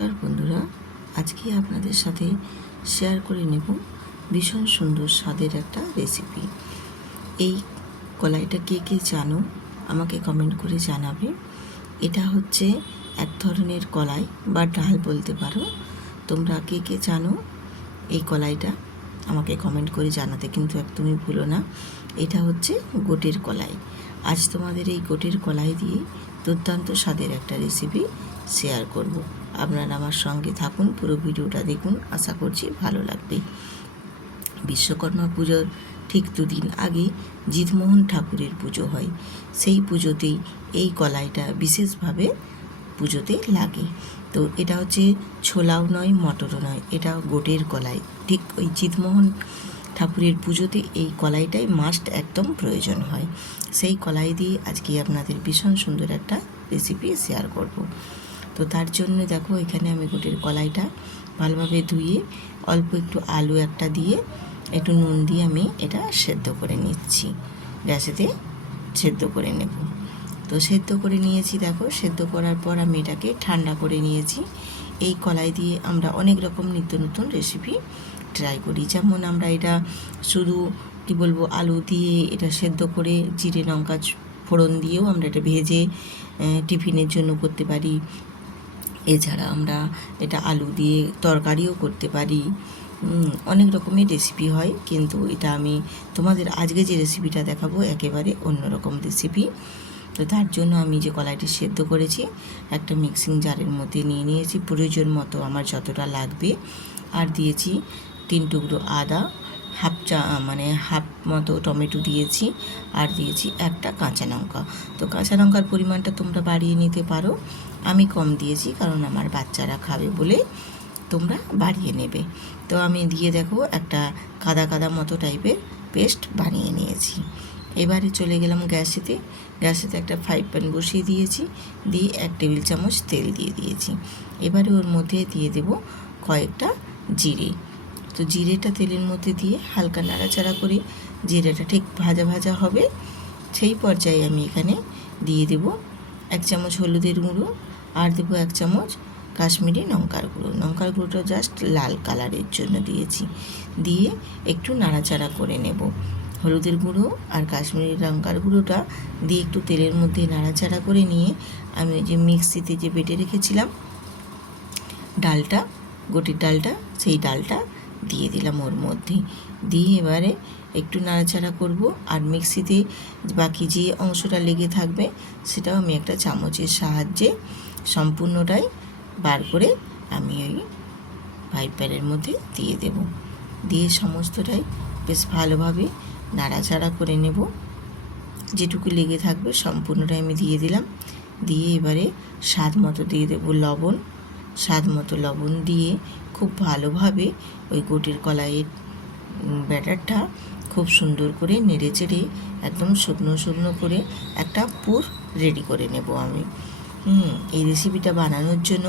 নমস্কার বন্ধুরা, আজকে আপনাদের সাথে শেয়ার করে নেব ভীষণ সুন্দর স্বাদের একটা রেসিপি। এই কলাইটা কে কে জানো আমাকে কমেন্ট করে জানাবে। এটা হচ্ছে এক ধরনের কলাই বা ডাল বলতে পারো। তোমরা কে কে জানো এই কলাইটা আমাকে কমেন্ট করে জানাতে কিন্তু একদমই ভুলো না। এটা হচ্ছে গোটের কলাই। আজ তোমাদের এই গোটের কলাই দিয়ে দুর্দান্ত স্বাদের একটা রেসিপি শেয়ার করব। আপনারা আমার সঙ্গে থাকুন, পুরো ভিডিওটা দেখুন, আশা করছি ভালো লাগবে। বিশ্বকর্মা পুজোর ঠিক দুদিন আগে জিতমোহন ঠাকুরের পুজো হয়। সেই পুজোতেই এই কলাইটা বিশেষভাবে পুজোতে লাগে। তো এটা হচ্ছে ছোলাও নয়, মটরও নয়, এটা গোটের কলাই। ঠিক ওই জিতমোহন ঠাকুরের পুজোতে এই কলাইটাই মাস্ট একদম প্রয়োজন হয়। সেই কলাই দিয়ে আজকে আপনাদের ভীষণ সুন্দর একটা রেসিপি শেয়ার করব। তো তার জন্য দেখো, এখানে আমি গোটের কলাইটা ভালোভাবে ধুয়ে অল্প একটু আলু একটা দিয়ে একটু নুন দিয়ে আমি এটা সেদ্ধ করে নিচ্ছি। গ্যাসেতে সেদ্ধ করে নেব। তো সেদ্ধ করে নিয়েছি। দেখো, সেদ্ধ করার পর আমি এটাকে ঠান্ডা করে নিয়েছি। এই কলাই দিয়ে আমরা অনেক রকম নিত্য নতুন রেসিপি ট্রাই করি। যেমন আমরা এটা শুধু কি বলবো, আলু দিয়ে এটা সেদ্ধ করে জিরে লঙ্কা ফোড়ন দিয়েও আমরা এটা ভেজে টিফিনের জন্য করতে পারি। এছাড়া আমরা এটা আলু দিয়ে তরকারিও করতে পারি। অনেক রকমের রেসিপি হয়, কিন্তু এটা আমি তোমাদের আজকে যে রেসিপিটা দেখাবো একেবারে অন্যরকম রেসিপি। তো তার জন্য আমি যে কলাইটি সেদ্ধ করেছি একটা মিক্সিং জারের মধ্যে নিয়ে নিয়েছি প্রয়োজন মতো আমার যতটা লাগবে। আর দিয়েছি 3 টুকরো আদা, হাফ মতো টমেটো দিয়েছি, আর দিয়েছি একটা কাঁচা লঙ্কা। তো কাঁচা লঙ্কার পরিমাণটা তোমরা বাড়িয়ে নিতে পারো, আমি কম দিয়েছি কারণ আমার বাচ্চারা খাবে বলে তোমরা বাড়িয়ে নেবে। তো আমি দিয়ে দেখো একটা কাদা কাদা মতো টাইপের পেস্ট বানিয়ে নিয়েছি। এবারে চলে গেলাম গ্যাসেতে একটা ফ্রাই প্যান বসিয়ে দিয়েছি, দিয়ে 1 টেবিল চামচ তেল দিয়ে দিয়েছি। এবারে ওর মধ্যে দিয়ে দেব কয়েকটা জিরে। তো জিরেটা তেলের মধ্যে দিয়ে হালকা নাড়াচাড়া করে জিরেটা ঠিক ভাজা ভাজা হবে, সেই পর্যায়ে আমি এখানে দিয়ে দেব 1 চামচ হলুদের গুঁড়ো, আর দেবো 1 চামচ কাশ্মীরি লঙ্কার গুঁড়ো। লঙ্কার গুঁড়োটা জাস্ট লাল কালারের জন্য দিয়েছি। দিয়ে একটু নাড়াচাড়া করে নেব। হলুদের গুঁড়ো আর কাশ্মীরি লঙ্কার গুঁড়োটা দিয়ে একটু তেলের মধ্যে নাড়াচাড়া করে নিয়ে আমি ওই যে মিক্সিতে যে বেটে রেখেছিলাম ডালটা, গোটের ডালটা, সেই ডালটা দিয়ে দিলাম ওর মধ্যে। দিয়ে এবারে একটু নাড়াচাড়া করব। আর মিক্সিতে বাকি যে অংশটা লেগে থাকবে সেটাও আমি একটা চামচের সাহায্যে সম্পূর্ণটাই বার করে আমি ওই ফ্রাই প্যানের মধ্যে দিয়ে দেব। দিয়ে সমস্তটাই বেশ ভালোভাবে নাড়াচাড়া করে নেব। যেটুকু লেগে থাকবে সম্পূর্ণটাই আমি দিয়ে দিলাম। দিয়ে এবারে স্বাদ মতো দিয়ে দেবো লবণ। স্বাদ মতো লবণ দিয়ে খুব ভালোভাবে ওই গোটের কলাইয়ের ব্যাটারটা খুব সুন্দর করে নেড়ে চেড়ে একদম শুকনো শুকনো করে একটা পুর রেডি করে নেব আমি। এই রেসিপিটা বানানোর জন্য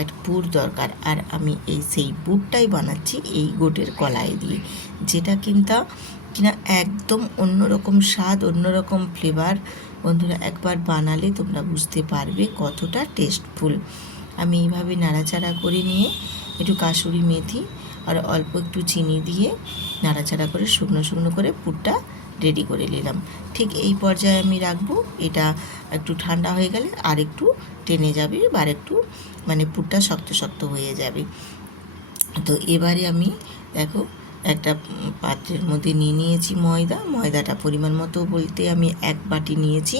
একটা পুর দরকার, আর আমি সেই পুরটাই বানাচ্ছি এই গোটের কলাই দিয়ে, যেটা কিনা একদম অন্যরকম স্বাদ, অন্যরকম ফ্লেভার। বন্ধুরা, একবার বানালে তোমরা বুঝতে পারবে কতটা টেস্টফুল। আমি এইভাবে নাড়াচাড়া করে নিয়ে একটু কাসুরি মেথি আর অল্প একটু চিনি দিয়ে নাড়াচাড়া করে শুকনো শুকনো করে পুরটা রেডি করে নিলাম। ঠিক এই পর্যায়ে আমি রাখবো। এটা একটু ঠান্ডা হয়ে গেলে আর একটু টেনে যাবে বা একটু পুরটা শক্ত শক্ত হয়ে যাবে। তো এবারে আমি দেখো একটা পাত্রের মধ্যে নিয়ে নিয়েছি ময়দাটা পরিমাণ মতো বলতে আমি 1 বাটি নিয়েছি,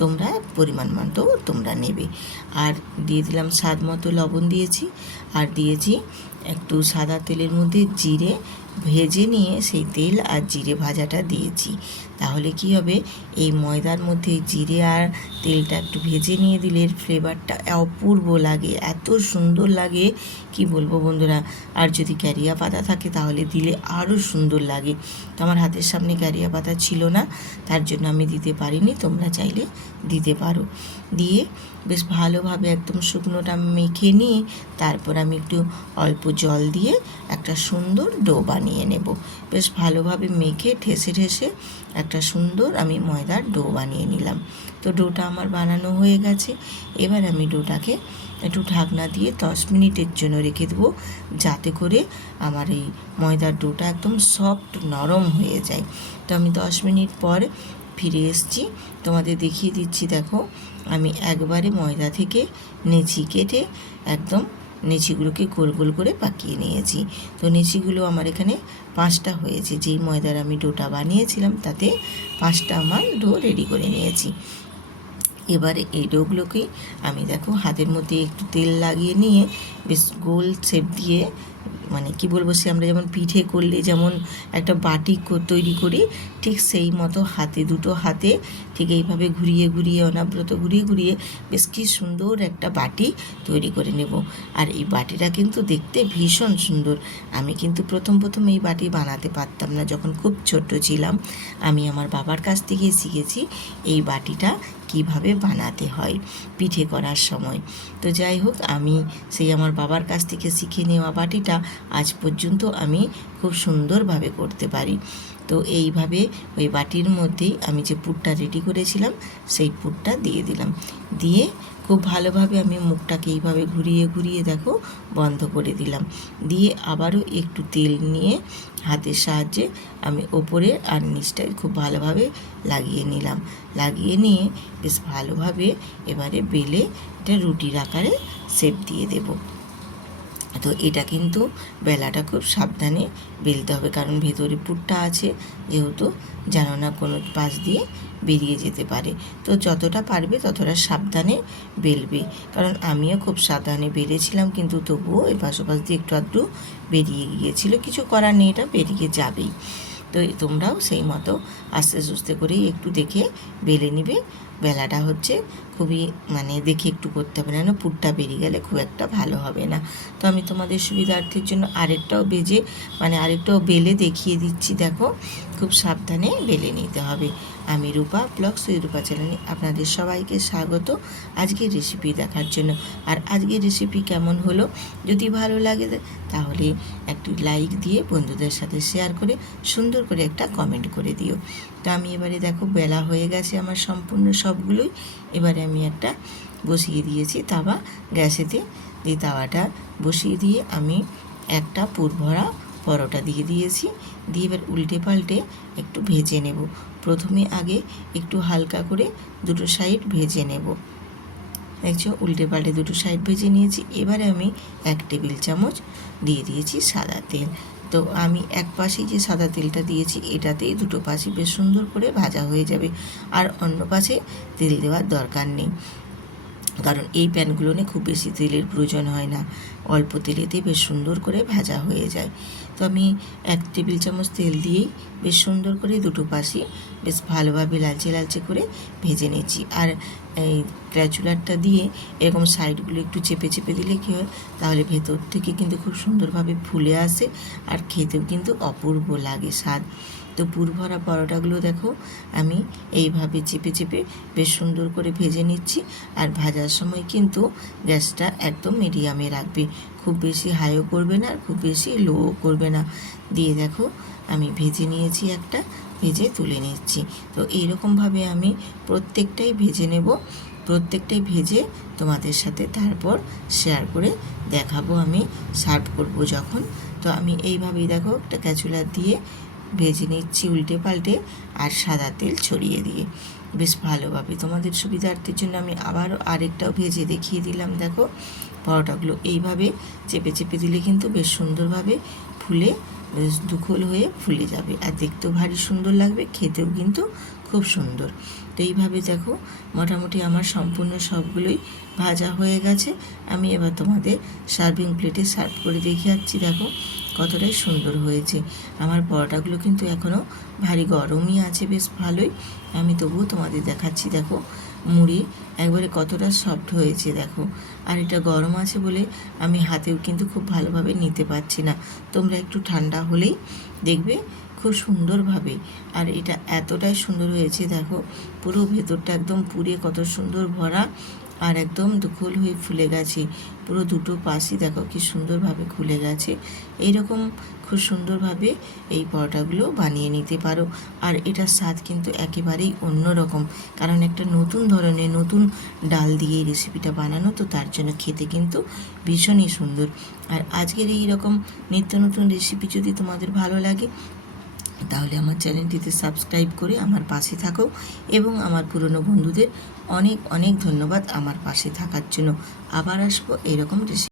তোমরা পরিমাণ মতো তোমরা নেবে। আর দিয়ে দিলাম স্বাদ মতো লবণ দিয়েছি, আর দিয়েছি একটু সাদা তেলের মধ্যে জিরে ভেজে নিয়ে সেই তেল আর জিরে ভাজাটা দিয়েছি। তাহলে কি হবে, এই ময়দার মধ্যে জিরে আর তেলটা একটু ভেজে নিয়ে দিলে এর ফ্লেভারটা অপূর্ব লাগে, এত সুন্দর লাগে কি বলবো বন্ধুরা। আর যদি ক্যারিয়া পাতা থাকে তাহলে দিলে আরও সুন্দর লাগে। তো আমার হাতের সামনে ক্যারিয়া পাতা ছিল না, তার জন্য আমি দিতে পারিনি, তোমরা চাইলে দিতে পারো। দিয়ে বেশ ভালোভাবে একদম শুকনোটা মেখে নিয়ে তারপর আমি একটু অল্প জল দিয়ে একটা সুন্দর ডো বানিয়ে নেব। বেশ ভালোভাবে মেখে ঠেসে ঠেসে একটা সুন্দর আমি ময়দার ডো বানিয়ে নিলাম। তো ডোটা আমার বানানো হয়ে গেছে। এবার আমি ডোটাকে একটু ঢাকনা দিয়ে 10 মিনিটের জন্য রেখে দেবো, যাতে করে আমার এই ময়দার ডোটা একদম সফট নরম হয়ে যায়। তো আমি 10 মিনিট পর ফিরে এসেছি, তোমাদের দেখিয়ে দিচ্ছি। দেখো আমি একবারে ময়দা থেকে নেচি কেটে একদম নেচিগুলোকে গোল গোল করে পাকিয়ে নিয়েছি। তো নেচিগুলো আমার এখানে 5টা হয়েছে, যেই ময়দার আমি ডোটা বানিয়েছিলাম তাতে 5টা আমার ডো রেডি করে নিয়েছি। এবারে এই ডোগুলোকে আমি দেখো হাতের মধ্যে একটু তেল লাগিয়ে নিয়ে বেশ গোল শেপ দিয়ে, মানে কি বলবো, সে আমরা যেমন পিঠে করলে যেমন একটা বাটি তৈরি করি, ঠিক সেই মতো দুটো হাতে ঠিক এইভাবে ঘুরিয়ে ঘুরিয়ে অনাব্রত ঘুরিয়ে ঘুরিয়ে বেশ কি সুন্দর একটা বাটি তৈরি করে নেব। আর এই বাটিটা কিন্তু দেখতে ভীষণ সুন্দর। আমি কিন্তু প্রথম এই বাটি বানাতে পারতাম না, যখন খুব ছোট ছিলাম। আমি আমার বাবার কাছ থেকে শিখেছি এই বাটিটা কিভাবে বানাতে হয় পিঠে করার সময়। তো যাই হোক, আমি সেই আমার বাবার কাছ থেকে শিখে নেওয়া বাটিটা আজ পর্যন্ত আমি খুব সুন্দরভাবে করতে পারি। তো এইভাবে ওই বাটির মধ্যেই আমি যে পুরটা রেডি করেছিলাম সেই পুরটা দিয়ে দিলাম, দিয়ে খুব ভালোভাবে আমি মুখটাকে এইভাবে ঘুরিয়ে ঘুরিয়ে দেখো বন্ধ করে দিলাম, দিয়ে আবারও একটু তেল নিয়ে হাতের সাহায্যে আমি ওপরে আর নিচটায় খুব ভালোভাবে লাগিয়ে নিলাম। লাগিয়ে নিয়ে বেশ ভালোভাবে এবারে বেলে এটা রুটির আকারে শেপ দিয়ে দেব। তো এটা কিন্তু বেলাটা খুব সাবধানে বেলতে হবে, কারণ ভেতরে পুরটা আছে যেহেতু, যেন না কোনো পাশ দিয়ে বেরিয়ে যেতে পারে। তো যতটা পারবে ততটা সাবধানে বেলবে, কারণ আমিও খুব সাবধানে বেলেছিলাম, কিন্তু তবুও এই পাশ দিয়ে একটু আধটু বেরিয়ে গিয়েছিল। কিছু করার নেই, এটা বেরিয়ে যাবেই। তো তোমরাও সেই মতো আস্তে আস্তে করেই একটু দেখে বেলে নিবে। বেলাটা হচ্ছে খুবই দেখে একটু করতে হবে, না পুরটা বেরিয়ে গেলে খুব একটা ভালো হবে না। তো আমি তোমাদের সুবিধার্থের জন্য আরেকটাও বেলে দেখিয়ে দিচ্ছি। দেখো খুব সাবধানে বেলে নিতে হবে। আমি রূপা ব্লগস উইথ রূপা চ্যানেলে আপনাদের সবাইকে স্বাগত আজকের রেসিপি দেখার জন্য। আর আজকের রেসিপি কেমন হলো, যদি ভালো লাগে তাহলে একটু লাইক দিয়ে বন্ধুদের সাথে শেয়ার করে সুন্দর করে একটা কমেন্ট করে দিও। তো আমি এবারে দেখো বেলা হয়ে গেছে আমার সম্পূর্ণ সবগুলোই। এবারে আমি একটা বসিয়ে দিয়েছি তাওয়া গ্যাসেতে, দিয়ে তাওয়াটা বসিয়ে দিয়ে আমি একটা পুর ভরা পরোটা দিয়ে দিয়েছি, দিয়ে এবার উল্টে পাল্টে একটু ভেজে নেব। প্রথমে আগে একটু হালকা করে দুটো সাইড ভেজে নেব। দেখছো উল্টে পাল্টে দুটো সাইড ভেজে নিয়েছি। এবারে আমি 1 টেবিল চামচ দিয়ে দিয়েছি সাদা তেল। তো আমি এক পাশে যে সাদা তেলটা দিয়েছি এটাতেই দুটো পাশে বেশ সুন্দর করে ভাজা হয়ে যাবে, আর অন্য পাশে তেল দেওয়ার দরকার নেই, কারণ এই প্যানগুলোনে খুব বেশি তেলের প্রয়োজন হয় না, অল্প তেলেতেই বেশ সুন্দর করে ভাজা হয়ে যায়। তো আমি 1 টেবিল চামচ তেল দিয়েই বেশ সুন্দর করে দুটো পাশে বেশ ভালোভাবে লালচে লালচে করে ভেজে নিচ্ছি। আর এই ক্র্যাচুলারটা দিয়ে এরকম সাইডগুলো একটু চেপে চেপে দিলে কী হয়, তাহলে ভেতর থেকে কিন্তু খুব সুন্দরভাবে ফুলে আসে, আর খেতেও কিন্তু অপূর্ব লাগে স্বাদ। তো পুর ভরা পরোটাগুলো দেখো আমি এইভাবে চেপে চেপে বেশ সুন্দর করে ভেজে নিচ্ছি। আর ভাজার সময় কিন্তু গ্যাসটা একদম মিডিয়ামে রাখবে, খুব বেশি হাইও করবে না আর খুব বেশি লোও করবে না। দিয়ে দেখো আমি ভেজে নিয়েছি, একটা ভেজে তুলে নিচ্ছি। তো এইরকমভাবে আমি প্রত্যেকটাই ভেজে নেব, প্রত্যেকটাই ভেজে তোমাদের সাথে তারপর শেয়ার করে দেখাবো আমি সার্ভ করব যখন। তো আমি এইভাবেই দেখো একটা ক্যাচুলার দিয়ে ভেজে নিচ্ছি উল্টে পাল্টে, আর সাদা তেল ছড়িয়ে দিয়ে বেশ ভালোভাবে। তোমাদের সুবিধার্থের জন্য আমি আবারও আরেকটাও ভেজে দেখিয়ে দিলাম। দেখো পরোটাগুলো এইভাবে চেপে চেপে দিলে কিন্তু বেশ সুন্দরভাবে ফুলে বেশ দুখোল হয়ে ফুলে যাবে, আর দেখতেও ভারী সুন্দর লাগবে, খেতেও কিন্তু খুব সুন্দর। তো এইভাবে দেখো মোটামুটি আমার সম্পূর্ণ সবগুলোই ভাজা হয়ে গেছে। আমি এবার তোমাদের সার্ভিং প্লেটে সার্ভ করে দেখাচ্ছি। দেখো কতটাই সুন্দর হয়েছে। আমার পরোটাগুলো কিন্তু এখনও ভারী গরমই আছে, বেশ ভালোই। আমি তবুও তোমাদের দেখাচ্ছি। দেখো মুড়ি একবারে কতটা সফট হয়েছে দেখো, আর এটা গরম আছে বলে আমি হাতেও কিন্তু খুব ভালোভাবে নিতে পারছি না। তোমরা একটু ঠান্ডা হলেই দেখবে খুব সুন্দরভাবে। আর এটা এতটাই সুন্দর হয়েছে দেখো, পুরো ভেতরটা একদম পুড়ে কত সুন্দর ভরা, আর একদম গোল হয়ে ফুলে গেছে। পুরো দুটো পাশই দেখো কি সুন্দরভাবে খুলে গেছে। এইরকম খুব সুন্দরভাবে এই পরোটাগুলো বানিয়ে নিতে পারো। আর এটার স্বাদ কিন্তু একেবারেই অন্যরকম, কারণ একটা নতুন ধরনের নতুন ডাল দিয়ে এই রেসিপিটা বানানো, তো তার জন্য খেতে কিন্তু ভীষণই সুন্দর। আর আজকের এই রকম নিত্য নতুন রেসিপি যদি তোমাদের ভালো লাগে তাহলে আমার চ্যানেলটিতে সাবস্ক্রাইব করে আমার পাশে থাকো, এবং আমার পুরনো বন্ধুদের অনেক অনেক ধন্যবাদ আমার পাশে থাকার জন্য। আবার আসবো এরকম রেসিপি।